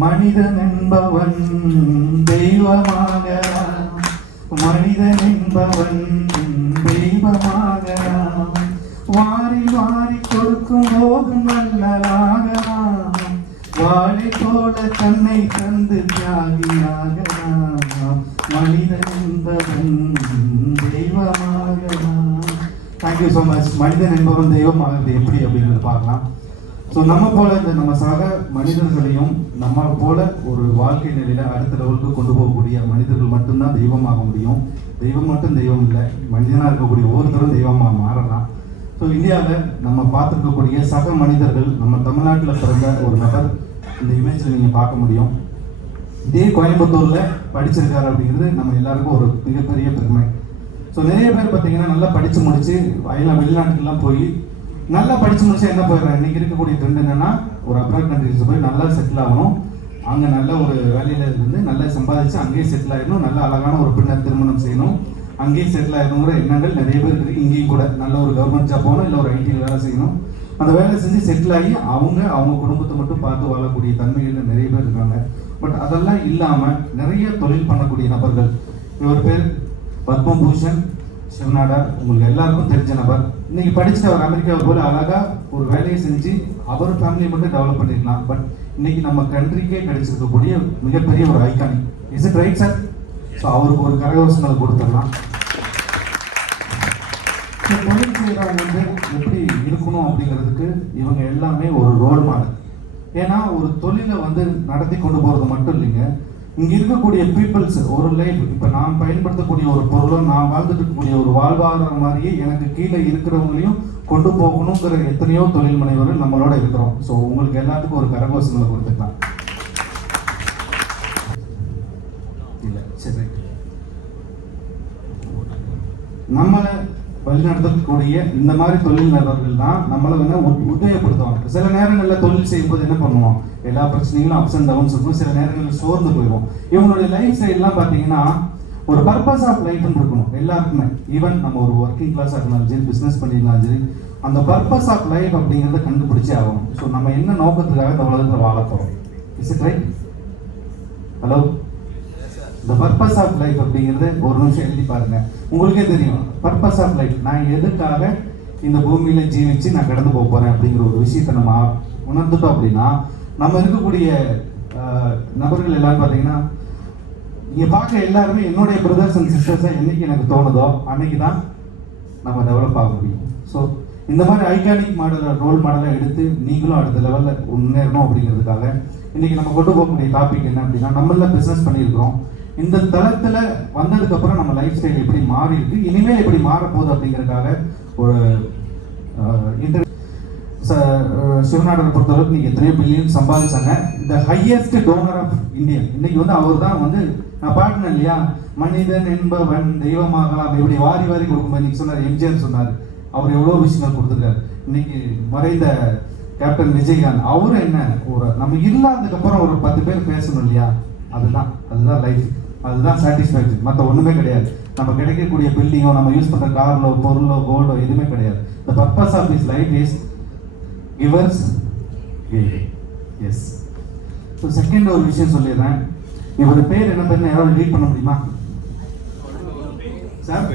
மனிதன் என்பவன் தெய்வமாகலாம், மனிதன் என்பவன் தெய்வமாகலாம், வாரி வாரி கொடுக்கும் போதும் நல்லலாகலாம், வாழை போல தன்னை தந்து தியாகியாகலாம், மனிதன் என்பவன் தெய்வமாகலாம். Thank you so much. மனிதன் என்பவன் தெய்வமாகிறது எப்படி அப்படிங்கிறது பார்க்கலாம். ஸோ நம்ம போல நம்ம சக மனிதர்களையும் நம்ம போல ஒரு வாழ்க்கை நிலையில அடுத்த லெவலுக்கு கொண்டு போகக்கூடிய மனிதர்கள் மட்டும்தான் தெய்வமாக முடியும். தெய்வம் மட்டும் தெய்வம் இல்லை, மனிதனாக இருக்கக்கூடிய ஒவ்வொருத்தரும் தெய்வமாக மாறலாம். ஸோ இந்தியாவில் நம்ம பார்த்துருக்கக்கூடிய சக மனிதர்கள், நம்ம தமிழ்நாட்டில் பிறந்த ஒரு நபர் இந்த இமேஜில் நீங்கள் பார்க்க முடியும். இதே கோயம்புத்தூரில் படிச்சிருக்காரு அப்படிங்கிறது நம்ம எல்லாருக்கும் ஒரு மிகப்பெரிய பெருமை. ஸோ நிறைய பேர் பார்த்தீங்கன்னா நல்லா படித்து முடிச்சு வெளிநாட்டுக்கெல்லாம் போய் நல்லா படிச்சு முடிச்சா என்ன போயிடுறேன். இன்னைக்கு இருக்கக்கூடிய ட்ரெண்ட் என்னன்னா, ஒரு அப்ராட் கண்ட்ரிஸ் போய் நல்லா செட்டில் ஆகணும், அங்கே நல்ல ஒரு வேலையில இருந்து நல்லா சம்பாதிச்சு அங்கேயே செட்டில் ஆகிடணும், நல்ல அழகான ஒரு பெண்ணை திருமணம் செய்யணும், அங்கேயே செட்டில் ஆகணுங்கிற எண்ணங்கள் நிறைய பேர் இருக்கு. இங்கேயும் கூட நல்ல ஒரு கவர்மெண்ட் ஜாப் போகணும், இல்லை ஒரு ஐடியில் வேலை செய்யணும், அந்த வேலை செஞ்சு செட்டில் ஆகி அவங்க குடும்பத்தை மட்டும் பார்த்து வாழக்கூடிய தன்மைகள் நிறைய பேர் இருக்காங்க. பட் அதெல்லாம் இல்லாமல் நிறைய தொழில் பண்ணக்கூடிய நபர்கள். இவர் பேர் பத்மபூஷன் சிவநாடார், உங்களுக்கு எல்லாருக்கும் தெரிஞ்ச நபர். இன்னைக்கு படிச்சுட்டு அவர் அமெரிக்காவை போல அழகா ஒரு வேலையை செஞ்சு அவர் ஃபேமிலியை மட்டும் டெவலப் பண்ணிருக்கலாம். பட் இன்னைக்கு நம்ம கண்ட்ரிக்கே கிடைச்சிருக்கக்கூடிய மிகப்பெரிய ஒரு iconic. Is it right sir? So அவருக்கு ஒரு கரகோஷங்களை கொடுத்துடலாம். தொழில் செய்கிறவங்க வந்து எப்படி இருக்கணும் அப்படிங்கிறதுக்கு இவங்க எல்லாமே ஒரு ரோல் மாடல். ஏன்னா ஒரு தொழிலை வந்து நடத்தி கொண்டு போறது மட்டும் இல்லைங்க, இங்க இருக்கக்கூடிய பீப்புள்ஸ் ஒரு லைஃப், இப்ப நான் பயன்படுத்தக்கூடிய ஒரு பொருளும் நான் வாழ்ந்துட்டு இருக்கக்கூடிய ஒரு வாழ்வாதாரம் மாதிரியே எனக்கு கீழே இருக்கிறவங்களையும் கொண்டு போகணுங்கிற எத்தனையோ தொழில் முனைவர்கள் நம்மளோட இருக்கிறோம். ஸோ உங்களுக்கு எல்லாத்துக்கும் ஒரு கரகோஷங்களை கொடுத்துக்கலாம். இல்லை சரி, நம்மளை வழிநடத்தக்கூடிய இந்த மாதிரி தொழில் நபர்கள் தான் நம்மளை வந்து உதயப்படுத்துவாங்க. சில நேரங்களில் தொழில் செய்யும்போது என்ன பண்ணுவோம், எல்லா பிரச்சனைகளும் அப்ஸ் அண்ட் டவுன்ஸ் இருக்கும், சில நேரங்களில் சோர்ந்து போயிடும். இவங்களுடைய லைஃப் ஸ்டைல்லாம் பார்த்தீங்கன்னா ஒரு பர்பஸ் ஆஃப் லைஃப்னு இருக்கணும் எல்லாருக்குமே. ஈவன் நம்ம ஒரு ஒர்க்கிங் கிளாஸாக இருந்தாலும் சரி, பிஸ்னஸ் பண்ணியிருந்தாலும் சரி, அந்த பர்பஸ் ஆஃப் லைஃப் அப்படிங்கிறத கண்டுபிடிச்சே ஆகணும். ஸோ நம்ம என்ன நோக்கத்துக்காக இந்த உலகத்தில் வாழ போகிறோம். Is it right? ஹலோ, இந்த பர்பஸ் ஆஃப் லைஃப் அப்படிங்கிறது ஒரு நிமிஷம் எழுதி பாருங்க, உங்களுக்கே தெரியும். பர்பஸ் ஆஃப் லைஃப், நான் எதுக்காக இந்த பூமியில ஜீவிச்சு நான் கடந்து போக போறேன் அப்படிங்கிற ஒரு விஷயத்தை நம்ம உணர்ந்துட்டோம் அப்படின்னா, நம்ம இருக்கக்கூடிய நபர்கள் எல்லாரும் பார்த்தீங்கன்னா இங்க பார்க்க எல்லாருமே என்னுடைய பிரதர்ஸ் அண்ட் சிஸ்டர்ஸை என்னைக்கு எனக்கு தோணுதோ அன்னைக்கு தான் நம்ம டெவலப் ஆக முடியும். ஸோ இந்த மாதிரி ஐகானிக் மாடலை ரோல் மாடலை எடுத்து நீங்களும் அடுத்த லெவலில் முன்னேறணும் அப்படிங்கிறதுக்காக இன்னைக்கு நம்ம கொண்டு போகக்கூடிய டாபிக் என்ன அப்படின்னா, நம்மள பிஸ்னஸ் பண்ணியிருக்கிறோம். இந்த தளத்துல வந்ததுக்கு அப்புறம் நம்ம லைஃப் ஸ்டைல் எப்படி மாறி இருக்கு, இனிமேல் எப்படி மாறப்போகுது அப்படிங்கிறதுக்காக ஒரு சிவநாடனை பொறுத்தளவுக்கு நீங்க எத்தனையோ பில்லியன் சம்பாதிச்சாங்க. இந்த ஹையஸ்ட் டோனர் ஆஃப் இந்தியா இன்னைக்கு வந்து அவர் தான். வந்து நான் பாட்டினேன் இல்லையா, மனிதன் என்பவன் தெய்வமாகலாம், இப்படி வாரி வாரி கொடுக்கும்போது இன்னைக்கு சொன்னார், எம்ஜிஆர் சொன்னார், அவர் எவ்வளவு விஷயங்கள் கொடுத்துருக்காரு. இன்னைக்கு மறைந்த கேப்டன் விஜயகாந்த் அவரும் என்ன, ஒரு நம்ம இல்லாததுக்கு அப்புறம் ஒரு 10 பேர் பேசணும் இல்லையா, அதுதான் லைஃப், அதுதான் சாட்டிஸ்ஃபேக்ஷன். மற்ற ஒண்ணுமே கிடையாது. நம்ம கிடைக்கக்கூடிய பில்டிங்கோ, நம்ம யூஸ் பண்ற கார்லோ, பொருளோ, கோல்டோ எதுவுமே கிடையாது. The purpose of this life is givers give. Yes. So second ஒரு விஷயம் சொல்லிடுறேன். இவரோட பேர் என்ன பேருன்னு யாராவது ரீட் பண்ண முடியுமா சார்?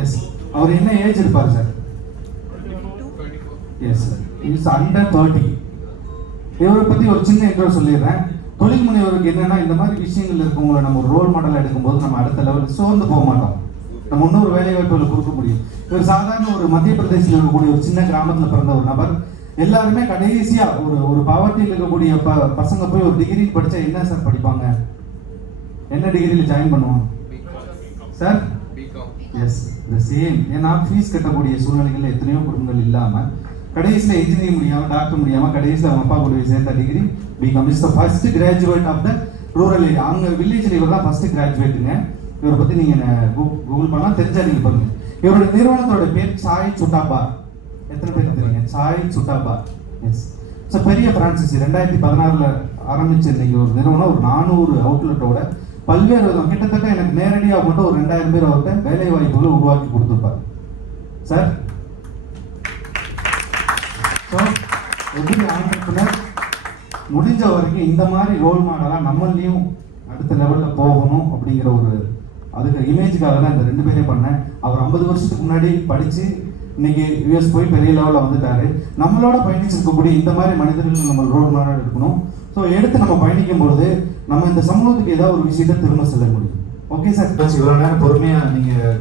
எஸ். அவர் என்ன ஏஜ் இருப்பார் sir? Yes sir, it's under 30. இவரை பத்தி ஒரு சின்ன இன்ட்ரோ சொல்லிடுறேன். தொழில் முனைவருக்கு என்னன்னா, இந்த மாதிரி விஷயங்கள் இருக்கவங்களை நம்ம ஒரு ரோல் மாடல் எடுக்கும்போது நம்ம அடுத்த லெவலுக்கு சோர்ந்து போக மாட்டோம், நம்ம இன்னொரு வேலை வாய்ப்புகளை கொடுக்க முடியும். இவர் சாதாரண ஒரு மத்திய பிரதேசத்தில் இருக்கக்கூடிய ஒரு சின்ன கிராமத்தில் பிறந்த ஒரு நபர். எல்லாருமே கடைசியா ஒரு பாவர்ட்டியில் இருக்கக்கூடிய பசங்க போய் ஒரு டிகிரி படிச்சா என்ன சார் படிப்பாங்க, என்ன டிகிரியில் ஜாயின் பண்ணுவாங்க சார்? Yes, the same. ஏன்னா ஃபீஸ் கட்டக்கூடிய சூழ்நிலைகள் எத்தனையோ குடும்பங்கள் இல்லாம கடைசியில் இன்ஜினியரிங் முடியாம, டாக்டர் முடியாம, கடைசியில் அவங்க அப்பா கூட சேர்ந்த degree BCom is the first graduate of the rural area. அங்க வில்லேஜ்ல இவர் தான் ஃபர்ஸ்ட் கிராஜுவேட்டுங்க. இவரை பத்தி நீங்க கூகுள் பண்ணலாம், தெரிஞ்சா நீங்க பாருங்க. இவருடைய நிறுவனத்தோட பேர் சாய் சுட்டா பார். எத்தனை பேர் தெரியுங்க சாய் சுட்டா பார்? எஸ். ஸோ பெரிய பிரான்சைஸ் 2016 ஆரம்பிச்ச இன்னைக்கு ஒரு நிறுவனம் ஒரு 400 அவுட்லெட்டோட பல்வேறு விதம், கிட்டத்தட்ட எனக்கு நேரடியாக மட்டும் ஒரு 2000 பேர் அவர்கிட்ட வேலை வாய்ப்புகளை உருவாக்கி கொடுத்துருப்பார் சார். ஸோ எப்படி ஆண்டர்பிரனர் முடிஞ்ச வரைக்கும் இந்த மாதிரி ரோல் மாடலாக நம்மளையும் அடுத்த லெவலில் போகணும் அப்படிங்கிற ஒரு அதுக்கு இமேஜுக்காக தான் இந்த 2 பேரையும் பண்ணேன். அவர் 50 வருஷத்துக்கு முன்னாடி படித்து இன்னைக்கு யூஎஸ் போய் பெரிய லெவலில் வந்துட்டாரு. நம்மளோட பயணிச்சிருக்கக்கூடிய இந்த மாதிரி மனிதர்கள் நம்ம ரோல் மாடல் இருக்கணும். ஸோ எடுத்து நம்ம பயணிக்கும் பொழுது நம்ம இந்த சமூகத்துக்கு ஏதாவது ஒரு விஷயத்தை திரும்ப செல்ல முடியும். ஓகே சார், இவ்வளோ நேரம் பொறுமையாக நீங்கள்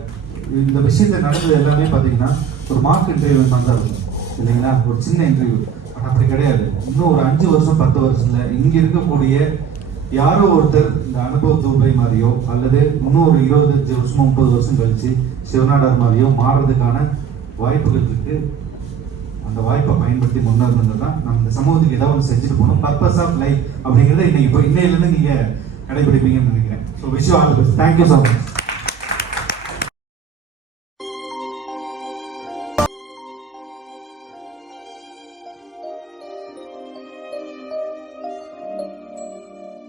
இந்த விஷயத்தை நடந்தது எல்லாமே பார்த்தீங்கன்னா ஒரு மார்க் இன்டர்வியூ தான் இருக்கும் இல்லைங்களா, ஒரு சின்ன இன்டர்வியூ. ஆனால் அப்படி கிடையாது. இன்னும் ஒரு 5 வருஷம் 10 வருஷத்துல இங்கே இருக்கக்கூடிய யாரோ ஒருத்தர் இந்த அனுபவ தூபை மாதிரியோ அல்லது இன்னும் ஒரு 25 வருஷம் 30 வருஷம் கழிச்சு சிவநாடார் மாதிரியோ மாறுறதுக்கான வாய்ப்புகள் இருக்கு. அந்த வாய்ப்பை பயன்படுத்தி முன்னேறணும் தான் நம்ம இந்த சமூகத்துக்கு ஏதாவது ஒன்று செஞ்சுட்டு போகணும். பர்பஸ் ஆஃப் லைஃப் அப்படிங்கிறத இன்னைக்கு இப்போ இன்னையிலேருந்து நீங்கள் கடைபிடிப்பீங்கன்னு நினைக்கிறேன். So wish all the best. Thank you so much.